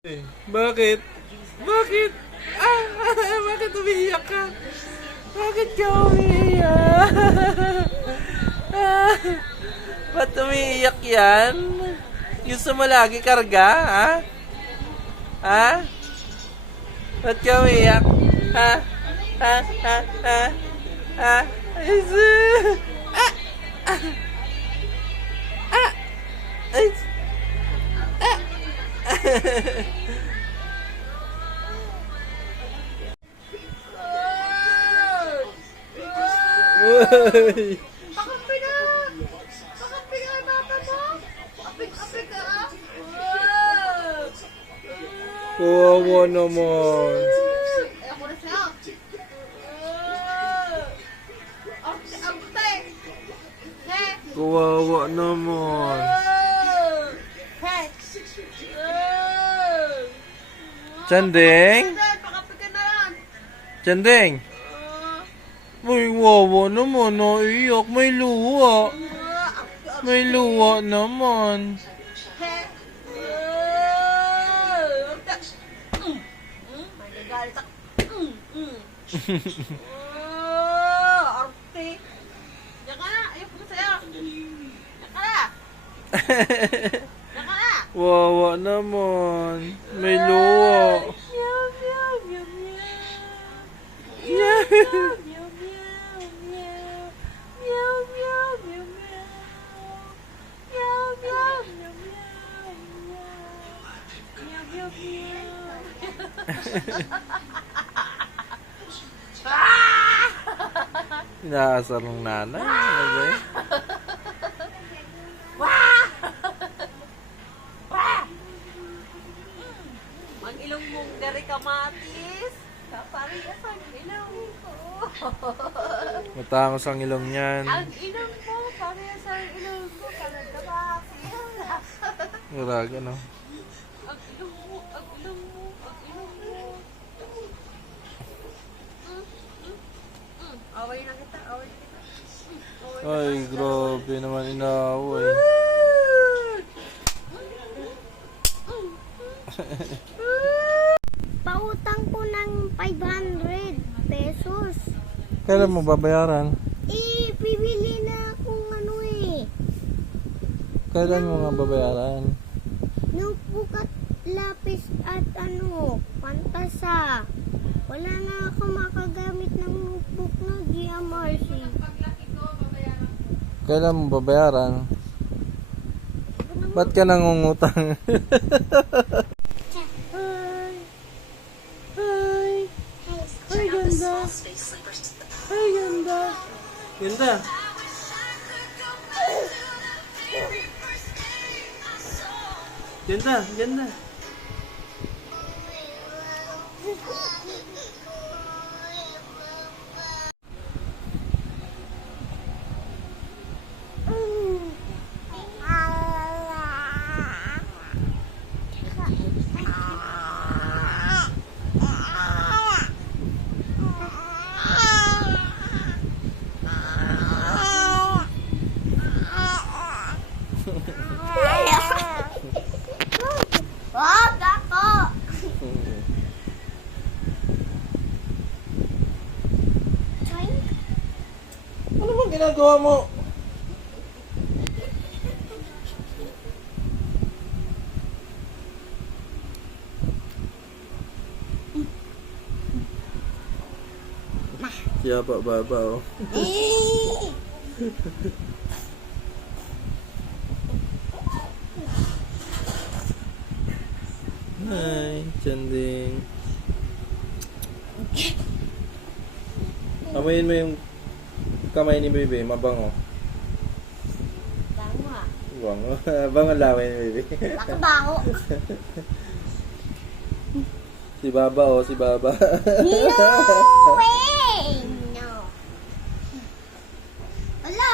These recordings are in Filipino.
Bakit? Bakit? Bakit umiiyak ka? Bakit ka umiiyak? Ba't umiiyak yan? Gusto mo lagi karga, ha? Ha? Ba't ka umiiyak? Ha? Ha? Ha? Ha? Ha? Uy! Pakampi na! Pakampi ka kay papa mo! Apik-apik ka ah! Kawawa naman. Eh, ako na siya! Arte! He! Kawawa naman. He! Chandeng? Pakampi ka na lang! Chandeng? May wawa naman, naiyak. May luha. May luha naman. He! Magagalit ako. Arte! Diyan ka na! Ayoko na sa'yo! Diyan ka na! Diyan ka na! Wawa naman. May luha. Meow, meow, meow, meow. Yeah. Meow, meow, meow. Meow, meow, meow, meow. Meow, meow, meow, meow, meow. Meow, meow, meow. Inaasar ng nanay. Ano ba yun? Ang ilong mong dari kamatis. Kaparehas ang ilong ko. Matangos ang ilong niyan. Ang ilong mo, parehas ang ilong ko. Parang kamatis. Grabe, ano? Ang ilong mo, ang ilong mo, ang ilong mo. Away na kita, away na kita. Ay, grabe naman inaaway. Pautang ko ng 500 pesos. Kailan mo babayaran? Bibili na akong ano Kailan mo nga babayaran? notebook at lapis at pantasa. Wala na ako makagamit ng notebook na GMRC. Kailan mo babayaran? Ba't ka nangungutang? Hi! Hi! Ay, ganda! Ay, ganda! Ganda! Ganda! Ganda! Wag ako! Ano bang ginagawa mo? Siapa baba oh. Hi, Chanding. Amoyin mo yung kamay ni Bebe, mabango. Tama. Bango. Bango laway ni Bebe. Nakabaho. Si Baba oh, si Baba. No way! No. Wala.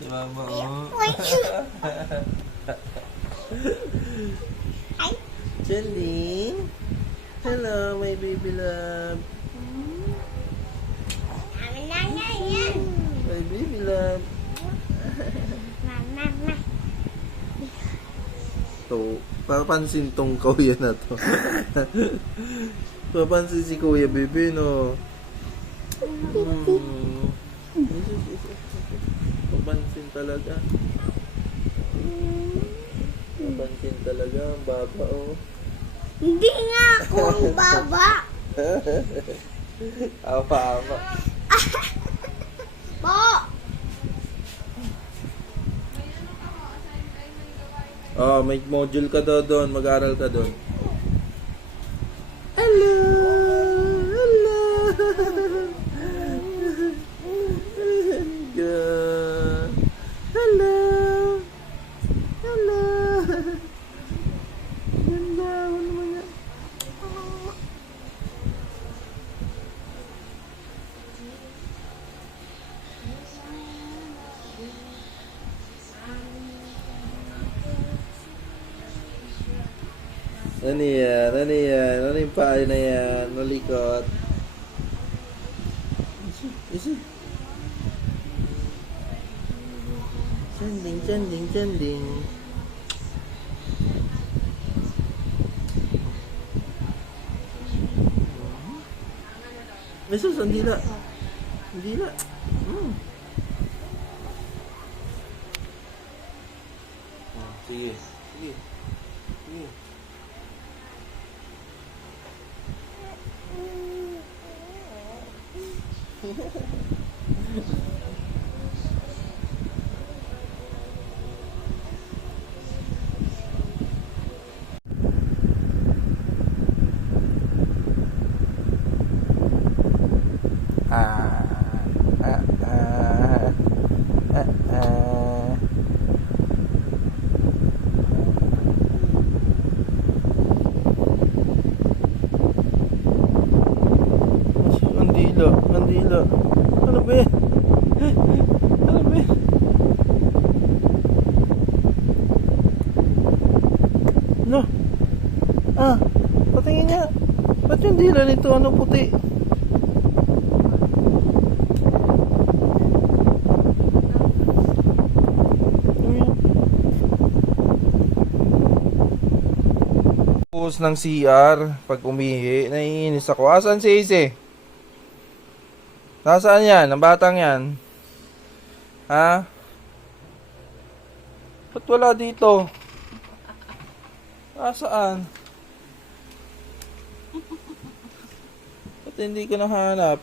Si Baba oh. Wait. Ay. Chanding. Hello, my baby love. Yan. My baby love. Mama. to. Papansin tong kuya na to. Papansin si Kuya Bebe, no? Papansin talaga. Papansin talaga. Ang baba, oh. Hindi nga ako ang baba. Apa-apa. Po. Oh, may module ka daw doon. Mag-aral ka doon. Hello! Hello! Good. Hello! Hello! Ganda. Ano naman yan? Ano yan? Ano yan? Ano yung paa na yan? Nalikot. Isi. Sanding, sanding, sanding. Jesus, ang dila. Ang dila. Sige. Sige. Sige. Andila, andila. Ano ba yan? Ano ba yan? No. Patingin niya. Ba't yung dila nito? Ano puti? Pus ng CR pag umihi, naiinis ako. Asan si Ise? Nasaan yan? Ang batang yan? Ha? Ba't wala dito? Nasaan? Ba't hindi ko nahanap?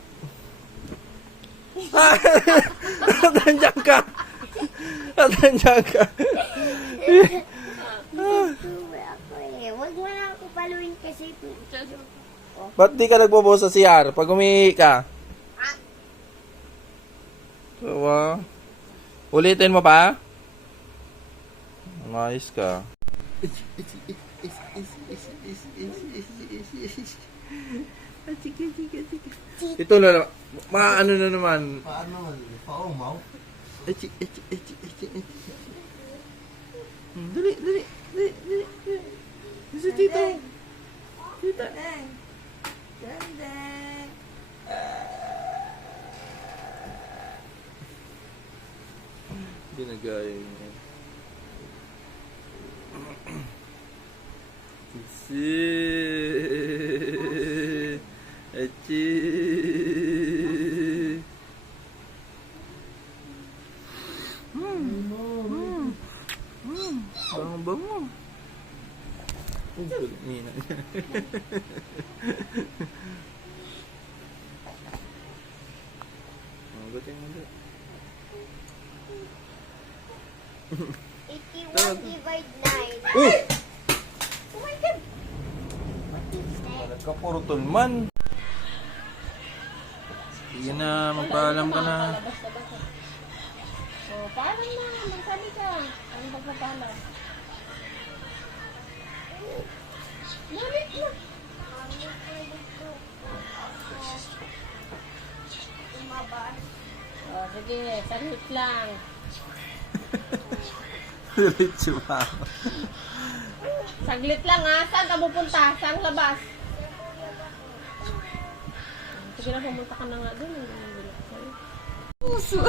Nandiyan ka! Nandiyan ka! Huwag mo na ako paluin kasi. Ba't di ka nagbobo sa CR pag umihi ka? Wow. Ulitin mo pa? Umayos ka. Ito na naman. Maano na naman. Paano? Paumaw? Dali, dali, dali, dali. Si Tito. Tita. Ginagaya niya. Si. Achi. Bango. Galit niya. Gating mo dito. 81 divide 9. Oh! Oh my God! What is that? Nagkapuro tulman. Sige na, magpaalam ka na. Oh, paalam na. Magsabi ka. Anong pagpapaalam? Nalit na. Oh, sige. Saglit lang. Diretso pa. Saglit lang ha. Saan ka pupunta? Saan labas? Sige na, pumunta ka na nga doon. Puso.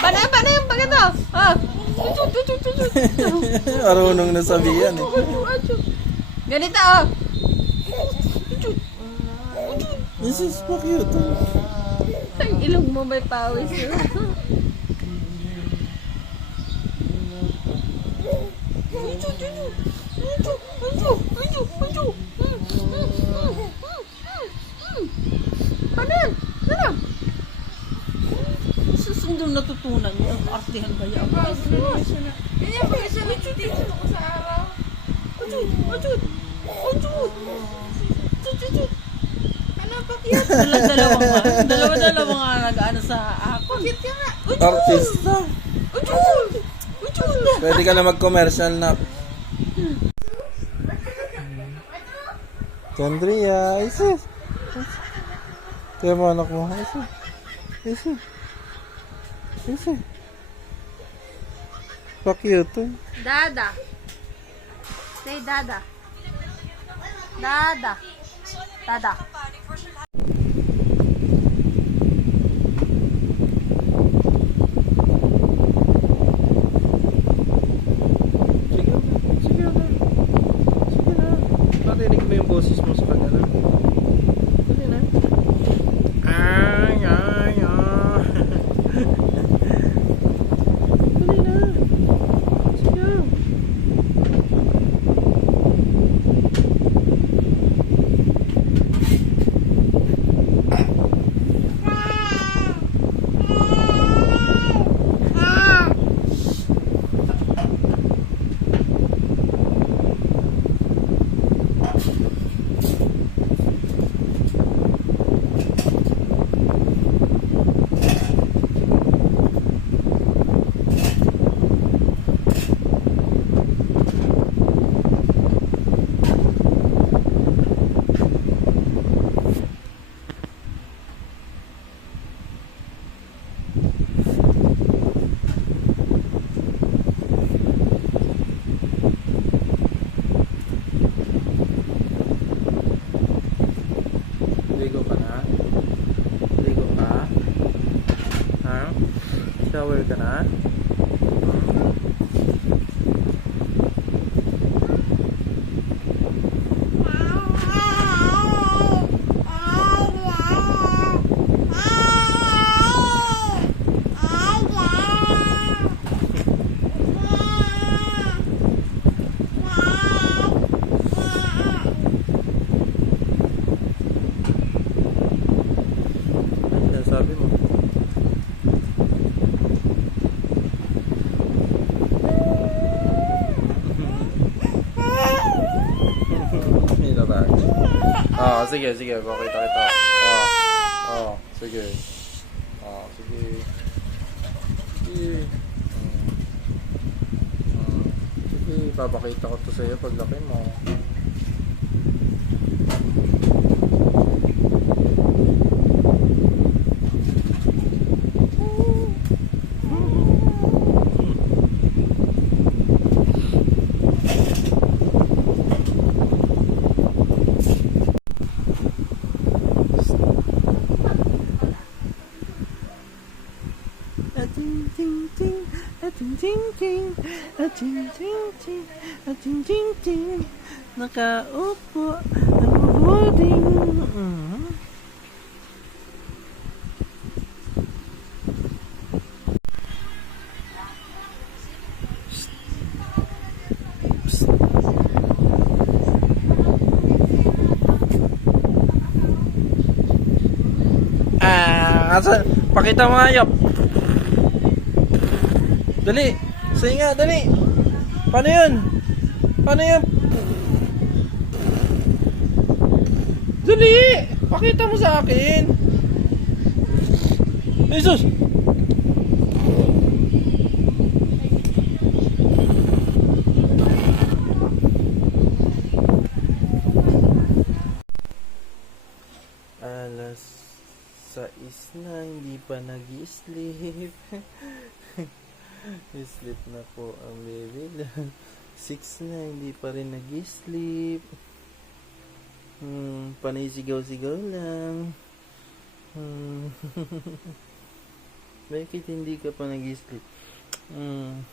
Paano yung pag ito? Oh. Marunong na sabihan eh. Ganito oh. This is so cute. Ang ilong mo may pawis. Ano yan? Ano? Susundong natutunan niyo. Artihan ba yan? Ganyan pa isa nagtitigil ako sa araw. Ajud! Ajud! Ajud! Ajud! Ano pa kaya? Dalawa-dalawa nga nag-ano sa akon. Bakit ka nga? Artista. Ajud! Ajud! Pwede ka na mag-commercial na. Chandria, isis. Kaya mo anak mo. Isis. Isis. Isis. So cute. Dada. Say Dada. Dada. Dada. Sige na. Sige na. Sige na. Patinig mo yung boses mo sa kanila. Sige na. Ay, ay, ay. Sige na. Sige na. Ligo ka na? Ligo ka? Ha? Shower ka na? Ano sabi mo? Hila ba? Oo, sige, sige. Pakita kita. Oo. Oo, sige. Oo, sige. Sige. Sige, papakita ko to sa'yo pag laki mo. Ating ting ting, ating ting ting, ating ting ting, ating ting ting. Nakaupo ang holding. Asa? Pakita mo nga, Yop. Dali. Say nga, dali. Paano yun? Paano yun? Dali. Pakita mo sa akin. Jesus. Alas 6 na, hindi pa nag-sleep. Sleep na po ang baby. 6 na, hindi pa rin nag-sleep. Panisigaw-sigaw lang. Bakit hindi ka pa nag-sleep? Mm.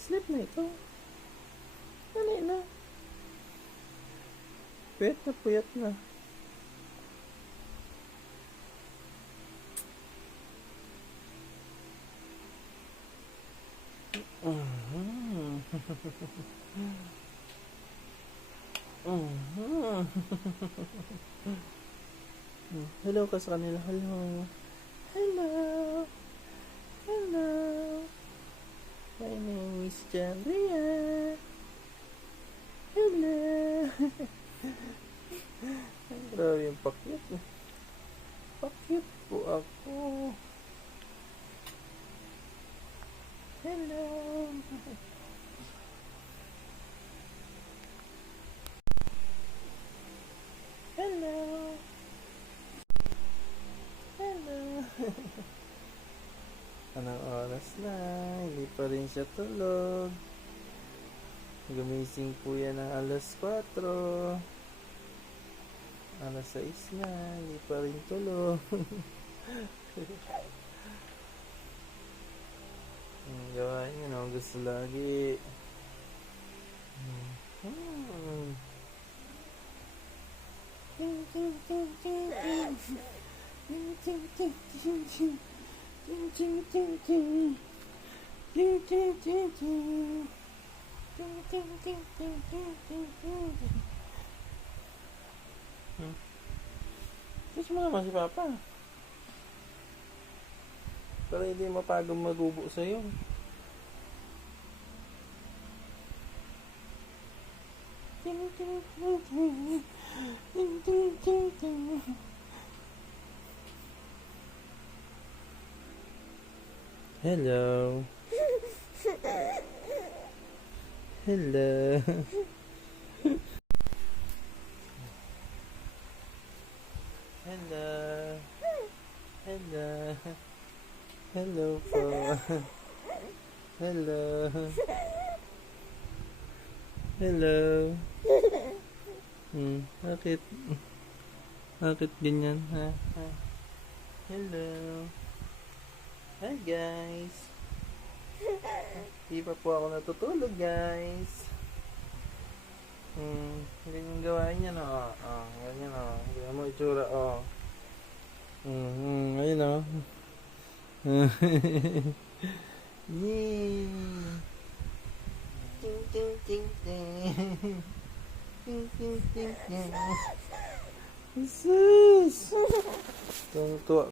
Sleep na ito. Dali na. Puyat na, puyat na. Mhm. Mhm. Hello ka sa kanila. Hello. Hello. Hello. My name is Chandria. Hello. Grabe yung pakyut. Pakyut po ako. Hello. Hello. Hello. Anong oras na? Hindi pa rin siya tulog. Gumising po yan ng alas 4. Alas 6 na. Hindi pa rin tulog. Gawain yun, no? Gusto lagi. Ting, ting, ting, ting, ting. Ting, ting, ting, ting, ting. Ting, ting, ting, ting. Ting, ting, ting, ting. Ting, ting, ting, ting, ting, ting, ting. Kiss mo naman si Papa. Para hindi mapagod magubo sa'yo. Ting, ting, ting, ting. Ting, ting, ting, ting. Hello. Hello. Hello. Hello. Hello po. Hello. Hello. Bakit? Bakit ganyan, ha? Hello. Hi, guys. Di pa po ako natutulog, guys. Ganyan gawain yan, o. Ganyan, o. Ganyan mo itsura, o. Ayun, o. Yay! Ting, ting, ting, ting. Ting, ting, ting, ting. Jesus! Tuwa